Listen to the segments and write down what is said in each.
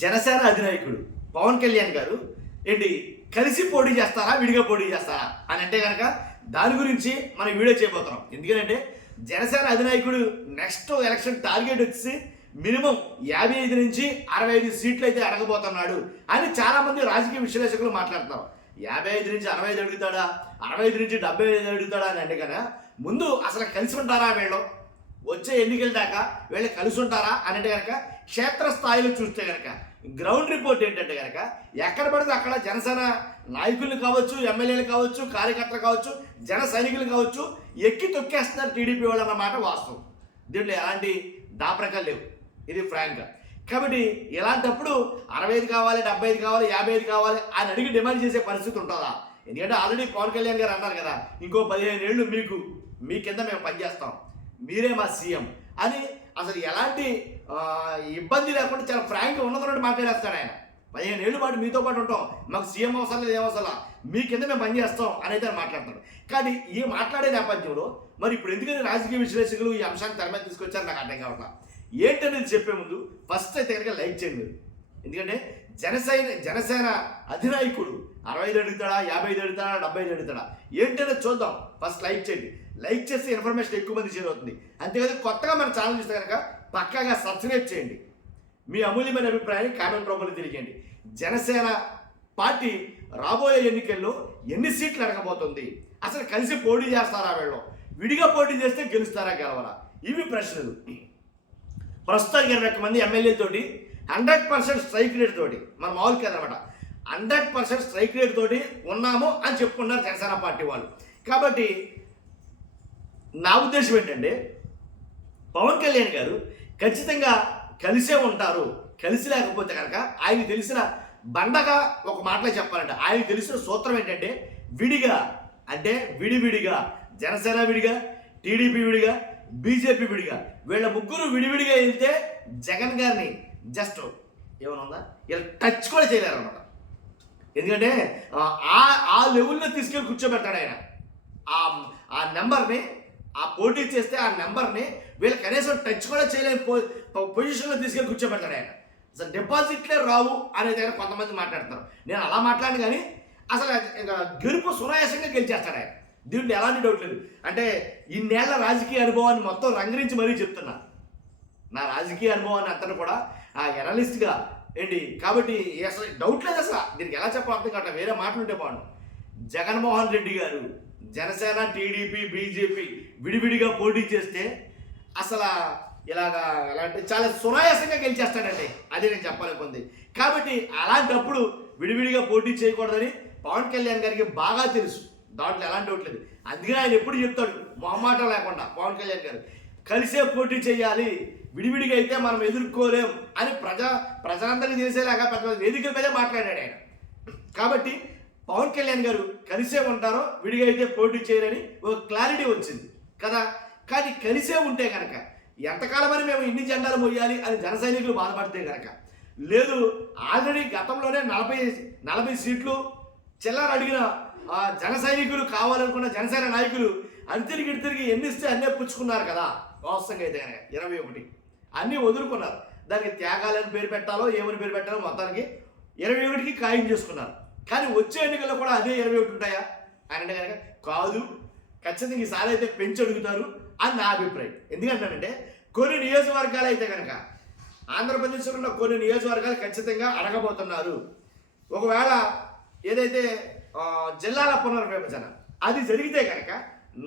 జనసేన అధినాయకుడు పవన్ కళ్యాణ్ గారు ఏంటి కలిసి పోటీ చేస్తారా విడిగా పోటీ చేస్తారా అని అంటే కనుక దాని గురించి మనం వీడియో చేయబోతున్నాం. ఎందుకంటే జనసేన అధినాయకుడు నెక్స్ట్ ఎలక్షన్ టార్గెట్ వచ్చి మినిమం 55 నుంచి 65 సీట్లు అయితే అడగబోతున్నాడు అని చాలామంది రాజకీయ విశ్లేషకులు మాట్లాడుతున్నారు. 55 నుంచి 65 అడుగుతాడా, 65 నుంచి 75 అడుగుతాడా అని అంటే కనుక ముందు అసలు కలిసి ఉంటారా వీళ్ళు వచ్చే ఎన్నికల దాకా వీళ్ళు కలిసి ఉంటారా అని అంటే కనుక క్షేత్రస్థాయిలో చూస్తే కనుక గ్రౌండ్ రిపోర్ట్ ఏంటంటే కనుక ఎక్కడ పడితే అక్కడ జనసేన నాయకులు కావచ్చు, ఎమ్మెల్యేలు కావచ్చు, కార్యకర్తలు కావచ్చు, జన సైనికులు కావచ్చు ఎక్కి తొక్కేస్తున్నారు టీడీపీ వాళ్ళు అన్నమాట వాస్తవం. దీంట్లో ఎలాంటి దాపరకాలు లేవు, ఇది ఫ్రాంక్గా. కాబట్టి ఇలాంటప్పుడు 65 కావాలి, 75 కావాలి, 55 కావాలి అని అడిగి డిమాండ్ చేసే పరిస్థితి ఉంటుందా? ఎందుకంటే ఆల్రెడీ పవన్ కళ్యాణ్ గారు అన్నారు కదా, ఇంకో 15 ఏళ్ళు మీ కింద మేము పనిచేస్తాం, మీరే మా సీఎం అని అసలు ఎలాంటి ఇబ్బంది లేకుండా చాలా ఫ్రాంక్గా ఉన్నదన్నట్టు మాట్లాడేస్తాడు ఆయన. 15 ఏళ్ళ పాటు మీతో పాటు ఉంటాం, మాకు సీఎం అవసరం లేదు, ఏమవసరం, మీ కింద మేము పనిచేస్తాం అని అయితే మాట్లాడతాడు. కానీ ఈ మాట్లాడే నేపథ్యంలో మరి ఇప్పుడు ఎందుకని రాజకీయ విశ్లేషకులు ఈ అంశాన్ని తెర మీద తీసుకొచ్చారు నాకు అర్థం కావట్లా. ఏంటనేది చెప్పే ముందు ఫస్ట్ అయితే కనుక లైక్ చేయండి మీరు. ఎందుకంటే జనసేన అధినాయకుడు 65 అడుగుతాడా, 55 అడుగుతాడా, 75 అడుగుతాడా ఏంటనేది చూద్దాం. ఫస్ట్ లైక్ చేయండి. లైక్ చేస్తే ఇన్ఫర్మేషన్ ఎక్కువ మంది షేర్ అవుతుంది. అంతేకాదు కొత్తగా మన ఛానల్ చూస్తే కనుక పక్కాగా సబ్స్క్రైబ్ చేయండి. మీ అమూల్యమైన అభిప్రాయాన్ని కామెంట్ రూపంలో తెలియజేయండి. జనసేన పార్టీ రాబోయే ఎన్నికల్లో ఎన్ని సీట్లు అడగబోతుంది, అసలు కలిసి పోటీ చేస్తారా, వీళ్ళు విడిగా పోటీ చేస్తే గెలుస్తారా, గెలవరా, ఇవి ప్రశ్నలు. ప్రస్తుతానికి 21 మంది ఎమ్మెల్యేలతోటి 100% స్ట్రైక్ రేట్ తోటి మన మామూలు కదనమాట 100% స్ట్రైక్ రేట్ తోటి ఉన్నాము అని చెప్పుకున్నారు జనసేన పార్టీ వాళ్ళు. కాబట్టి నా ఉద్దేశం ఏంటంటే పవన్ కళ్యాణ్ గారు ఖచ్చితంగా కలిసే ఉంటారు. కలిసి లేకపోతే కనుక ఆయన తెలిసిన బండగా ఒక మాటలో చెప్పాలంటే ఆయన తెలిసిన సూత్రం ఏంటంటే విడిగా, అంటే విడివిడిగా, జనసేన విడిగా, టీడీపీ విడిగా, బీజేపీ విడిగా, వీళ్ళ ముగ్గురు విడివిడిగా వెళ్తే జగన్ గారిని జస్ట్ ఏమన్నా ఇలా టచ్ కూడా చేయలేరు అనమాట. ఎందుకంటే ఆ లెవెల్లో తీసుకెళ్ళి కూర్చోబెడతాడు ఆయన. ఆ నెంబర్ని, ఆ పోటీ చేస్తే ఆ నెంబర్ని వీళ్ళు కనీసం టచ్ కూడా చేయలేని పొజిషన్లో తీసుకెళ్ళి కూర్చోబెడతాడు ఆయన. అసలు డిపాజిట్లే రావు అనేది ఆయన కొంతమంది మాట్లాడతారు. నేను అలా మాట్లాడను, కానీ అసలు గెలుపు సునాయాసంగా గెలిచేస్తాడు ఆయన. దీంట్లో ఎలాంటి డౌట్ లేదు. అంటే ఇన్నేళ్ల రాజకీయ అనుభవాన్ని మొత్తం రంగరించి మరీ చెప్తున్నా. నా రాజకీయ అనుభవాన్ని అంతా కూడా ఎనలిస్ట్గా ఏంటి, కాబట్టి అసలు డౌట్ లేదు. అసలు దీనికి ఎలా చెప్పాలి అర్థం కావట్లేదు, వేరే మాటలుంటే బాగుండు. జగన్మోహన్ రెడ్డి గారు జనసేన, టీడీపీ, బీజేపీ విడివిడిగా పోటీ చేస్తే అసలు ఇలాగా ఎలాంటి చాలా సునాయాసంగా గెలిచేస్తాడండి, అది నేను చెప్పాలనుకుంది. కాబట్టి అలాంటప్పుడు విడివిడిగా పోటీ చేయకూడదని పవన్ కళ్యాణ్ గారికి బాగా తెలుసు. దాంట్లో ఎలాంటి డౌట్ లేదు. అందుకని ఆయన ఎప్పుడు చెప్తాడు మొహమాటం లేకుండా పవన్ కళ్యాణ్ గారు కలిసే పోటీ చేయాలి, విడివిడిగా అయితే మనం ఎదుర్కోలేం అని ప్రజలందరికీ చేసేలాగా పెద్ద వేదికల మీదే మాట్లాడాడు ఆయన. కాబట్టి పవన్ కళ్యాణ్ గారు కలిసే ఉంటారో విడిగా అయితే పోటీ చేయరని ఒక క్లారిటీ వచ్చింది కదా. కానీ కలిసే ఉంటే కనుక ఎంతకాలమని మేము ఇన్ని జెండాలు మోయాలి అని జన సైనికులు బాధపడితే కనుక లేదు, ఆల్రెడీ గతంలోనే 40 సీట్లు చిల్లర అడిగిన జన సైనికులు కావాలనుకున్న జనసేన నాయకులు తిరిగి ఎన్ని ఇస్తే అన్నీ పుచ్చుకున్నారు కదా. వాస్తవంగా అయితే కనుక 21 అన్నీ వదులుకున్నారు. దానికి త్యాగాలని పేరు పెట్టాలో ఏమని పేరు పెట్టాలో మొత్తానికి 21కి ఖాయం చేసుకున్నారు. కానీ వచ్చే ఎన్నికల్లో కూడా అదే 21 ఉంటాయా అని అంటే కనుక కాదు, ఖచ్చితంగా ఈసారి అయితే పెంచి అడుగుతారు అని నా అభిప్రాయం. ఎందుకంటానంటే కొన్ని నియోజకవర్గాలు అయితే కనుక ఆంధ్రప్రదేశ్లో ఉన్న కొన్ని నియోజకవర్గాలు ఖచ్చితంగా అడగబోతున్నారు. ఒకవేళ ఏదైతే జిల్లాల పునర్విభజన అది జరిగితే కనుక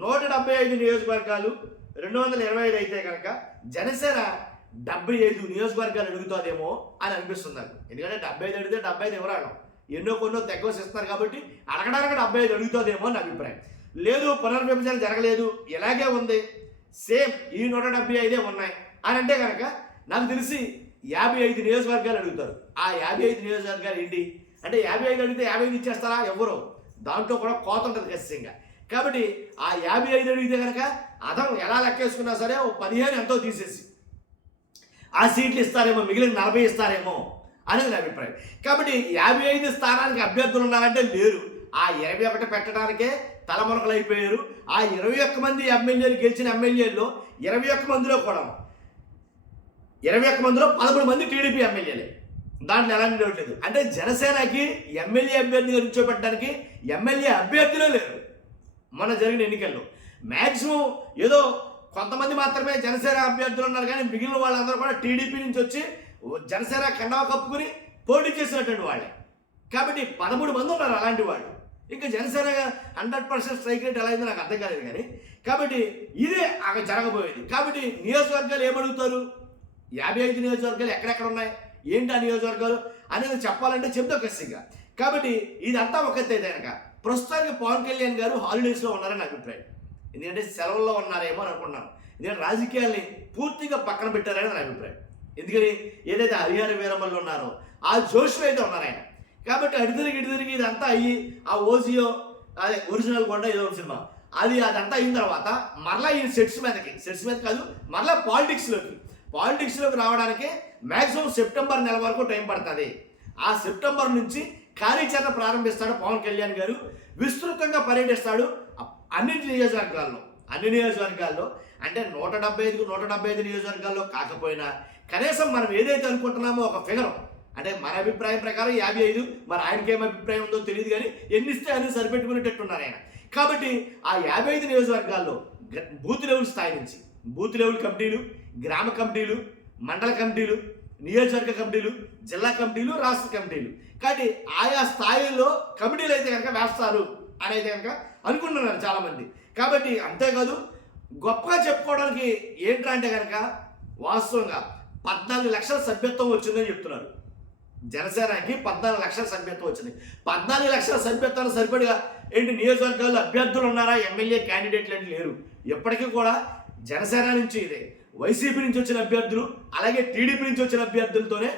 175 నియోజకవర్గాలు 225 అయితే కనుక జనసేన 75 నియోజకవర్గాలు అడుగుతుందేమో అని అనిపిస్తుంది నాకు. ఎందుకంటే 75 అడిగితే 75 ఎవరాడం ఎన్నో కొన్నో తెగ్గోసి ఇస్తున్నారు కాబట్టి అడగడానికి 75 అడుగుతుందేమో అని అభిప్రాయం. లేదు, పునర్విభజన జరగలేదు, ఇలాగే ఉంది, సేమ్ ఈ 175 ఉన్నాయి అని అంటే కనుక నాకు తెలిసి 55 నియోజకవర్గాలు అడుగుతారు. ఆ 55 నియోజకవర్గాలు ఏంటి అంటే 55 అడిగితే 55 ఇచ్చేస్తారా ఎవరు, దాంట్లో కూడా కోత ఉంటుంది ఖచ్చితంగా. కాబట్టి ఆ 55 అడిగితే కనుక అదం ఎలా లెక్కేసుకున్నా సరే ఓ 15 ఎంతో తీసేసి ఆ సీట్లు ఇస్తారేమో, మిగిలిన 40 ఇస్తారేమో అనేది నా అభిప్రాయం. కాబట్టి 55 స్థానానికి అభ్యర్థులు ఉన్నారంటే లేరు, ఆ 21 పెట్టడానికే తలమునకలు అయిపోయారు. ఆ 21 మంది ఎమ్మెల్యేలు గెలిచిన ఎమ్మెల్యేల్లో 21 మందిలో కూడా 21 మందిలో 11 మంది టీడీపీ ఎమ్మెల్యేలే. దాంట్లో ఎలాంటి డౌట్ లేదు. అంటే జనసేనకి ఎమ్మెల్యే అభ్యర్థిగా నిల్చోబెట్టడానికి ఎమ్మెల్యే అభ్యర్థులే లేరు మొన్న జరిగిన ఎన్నికల్లో. మ్యాక్సిమం ఏదో కొంతమంది మాత్రమే జనసేన అభ్యర్థులు ఉన్నారు, కానీ మిగిలిన వాళ్ళందరూ కూడా టీడీపీ నుంచి వచ్చి జనసేన కండవ కప్పుకుని పోటీ చేసినటువంటి వాళ్ళే. కాబట్టి 13 మంది ఉన్నారు అలాంటి వాళ్ళు. ఇంకా జనసేన 100% స్ట్రైక్ రేట్ ఎలా అయిందో నాకు అర్థం కాలేదు. కానీ కాబట్టి ఇదే అక్కడ జరగబోయేది. కాబట్టి నియోజకవర్గాలు ఏమడుగుతారు, 55 నియోజకవర్గాలు ఎక్కడెక్కడ ఉన్నాయి, ఏంటి ఆ నియోజకవర్గాలు అనేది చెప్పాలంటే చెప్తా ఖచ్చితంగా. కాబట్టి ఇదంతా ఒక ఎత్తు అయితే కనుక ప్రస్తుతానికి పవన్ కళ్యాణ్ గారు హాలిడేస్లో ఉన్నారని నా అభిప్రాయం. ఎందుకంటే సెలవుల్లో ఉన్నారేమో అని అనుకున్నాను. ఎందుకంటే రాజకీయాల్ని పూర్తిగా పక్కన పెట్టారని నా అభిప్రాయం. ఎందుకని ఏదైతే హరిహర వీరమల్లు ఉన్నారో ఆ జోష్లో అయితే ఉన్నారు ఆయన. కాబట్టి ఇటు తిరిగి ఇదంతా అయ్యి ఆ ఓజియో అదే ఒరిజినల్ కొండ ఏదో సినిమా అదంతా అయిన తర్వాత మరలా ఈ సెట్స్ మీద కాదు మరలా పాలిటిక్స్లోకి రావడానికి మ్యాక్సిమం సెప్టెంబర్ నెల వరకు టైం పడుతుంది. ఆ సెప్టెంబర్ నుంచి కార్యాచరణ ప్రారంభిస్తాడు పవన్ కళ్యాణ్ గారు. విస్తృతంగా పర్యటిస్తాడు అన్ని నియోజకవర్గాల్లో. అంటే 175 నియోజకవర్గాల్లో కాకపోయినా కనీసం మనం ఏదైతే అనుకుంటున్నామో ఒక ఫిగర్, అంటే మన అభిప్రాయం ప్రకారం 55, మరి ఆయనకి ఏం అభిప్రాయం ఉందో తెలియదు, కానీ ఎన్నిస్తే అన్ని సరిపెట్టుకునేటట్టున్నారు ఆయన. కాబట్టి ఆ 55 నియోజకవర్గాల్లో బూత్ లెవెల్ స్థాయి నుంచి బూత్ లెవెల్ కమిటీలు, గ్రామ కమిటీలు, మండల కమిటీలు, నియోజకవర్గ కమిటీలు, జిల్లా కమిటీలు, రాష్ట్ర కమిటీలు, కాబట్టి ఆయా స్థాయిలో కమిటీలు అయితే కనుక వేస్తారు అని అయితే కనుక అనుకుంటున్నారు చాలామంది. కాబట్టి అంతేకాదు గొప్పగా చెప్పుకోవడానికి ఏంటంటే కనుక వాస్తవంగా 14 లక్షల సభ్యత్వం వచ్చిందని చెప్తున్నారు. జనసేనకి 14 లక్షల సభ్యత్వం వచ్చింది. 14 లక్షల సభ్యత్వాన్ని సరిపడిగా ఏంటి నియోజకవర్గాల్లో అభ్యర్థులు ఉన్నారా, ఎమ్మెల్యే క్యాండిడేట్లు అంటే లేరు. ఎప్పటికీ కూడా జనసేన నుంచి ఇదే వైసీపీ నుంచి వచ్చిన అభ్యర్థులు అలాగే టీడీపీ నుంచి వచ్చిన అభ్యర్థులతోనే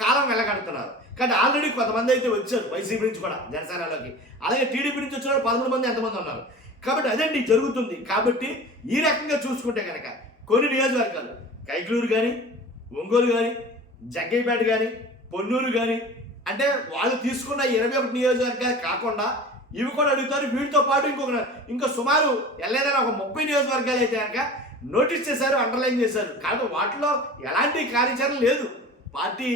కాలం వెళ్ళగడుతున్నారు. కానీ ఆల్రెడీ కొంతమంది అయితే వచ్చారు వైసీపీ నుంచి కూడా జనసేనలోకి, అలాగే టీడీపీ నుంచి వచ్చిన 13 మంది ఎంతమంది ఉన్నారు. కాబట్టి అదండి జరుగుతుంది. కాబట్టి ఈ రకంగా చూసుకుంటే కనుక కొన్ని నియోజకవర్గాలు కైకలూరు కానీ, ఒంగోలు కానీ, జగ్గైపేట కానీ, పొన్నూరు కానీ, అంటే వాళ్ళు తీసుకున్న 21 నియోజకవర్గాలు కాకుండా ఇవి కూడా అడుగుతారు. వీటితో పాటు ఇంకా సుమారు వెళ్ళేదైనా ఒక 30 నియోజకవర్గాలు అయితే కనుక నోటీస్ చేశారు, అండర్లైన్ చేశారు. కాబట్టి వాటిలో ఎలాంటి కార్యాచరణ లేదు, పార్టీ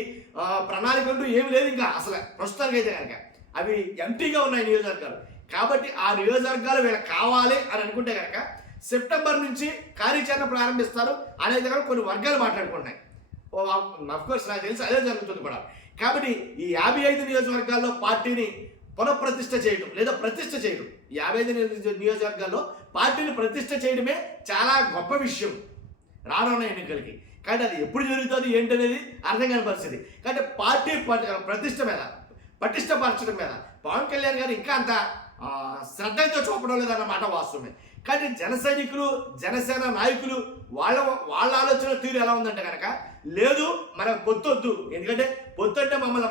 ప్రణాళిక అంటూ ఏమి లేదు ఇంకా అసలు ప్రస్తుతానికి అయితే కనుక. అవి ఎంటీగా ఉన్నాయి నియోజకవర్గాలు. కాబట్టి ఆ నియోజకవర్గాలు వీళ్ళకి కావాలి అని అనుకుంటే కనుక సెప్టెంబర్ నుంచి కార్యాచరణ ప్రారంభిస్తారు అనేది కూడా కొన్ని వర్గాలు మాట్లాడుకుంటున్నాయి. అఫ్కోర్స్ నాకు తెలిసి అదే జరుగుతుంది కూడా. కాబట్టి ఈ 55 నియోజకవర్గాల్లో పార్టీని పునఃప్రతిష్ఠ చేయడం లేదా ప్రతిష్ఠ చేయడం, 55 నియోజకవర్గాల్లో పార్టీని ప్రతిష్ఠ చేయడమే చాలా గొప్ప విషయం రానున్న ఎన్నికలకి. కాబట్టి అది ఎప్పుడు జరుగుతుంది ఏంటనేది అర్థం కాని పరిస్థితి. కాబట్టి పార్టీ ప్రతిష్ఠ మీద పటిష్టపరచడం మీద పవన్ కళ్యాణ్ గారు ఇంకా అంత శ్రద్ధతో చూపడం లేదన్నమాట వాస్తవమే. కానీ జన సైనికులు, జనసేన నాయకులు వాళ్ళ ఆలోచన తీరు ఎలా ఉందంటే కనుక లేదు మనకు పొత్తొద్దు, ఎందుకంటే పొత్తు అంటే మమ్మల్ని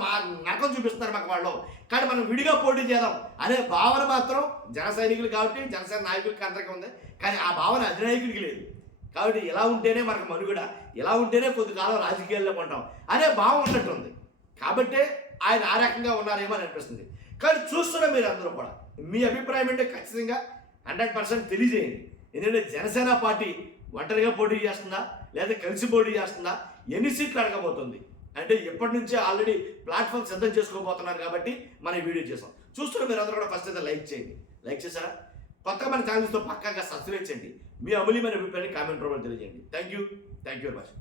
నరకం చూపిస్తున్నారు మాకు వాళ్ళు, కానీ మనం విడిగా పోటీ చేద్దాం అనే భావన మాత్రం జన సైనికులు కాబట్టి జనసేన నాయకులకి అందరికీ ఉంది. కానీ ఆ భావన అధినాయకుడికి లేదు. కాబట్టి ఇలా ఉంటేనే మనకు మనుగడ, ఇలా ఉంటేనే కొద్దికాలం రాజకీయాల్లో ఉంటాం అనే భావం ఉన్నట్టుంది. కాబట్టే ఆయన ఆ రకంగా ఉన్నారేమో అని అనిపిస్తుంది. కానీ చూస్తున్నాం మీరు అందరూ కూడా మీ అభిప్రాయం అంటే ఖచ్చితంగా 100% తెలియజేయండి. ఎందుకంటే జనసేన పార్టీ ఒంటరిగా పోటీ చేస్తుందా లేదా కలిసి పోటీ చేస్తుందా, ఎన్ని సీట్లు అడగబోతుంది అంటే ఎప్పటి నుంచే ఆల్రెడీ ప్లాట్ఫామ్ సిద్ధం చేసుకోబోతున్నారు. కాబట్టి మనం ఈ వీడియో చేసాం. చూస్తున్న మీరు అందరూ కూడా ఫస్ట్ అయితే లైక్ చేయండి. లైక్ చేశారా? కొత్తగా మన ఛానల్స్తో పక్కాగా సబ్స్క్రైబ్ చేయండి. మీ అమూల్యమైన అభిప్రాయాన్ని కామెంట్ రూపంలో తెలియజేయండి. Thank you very much.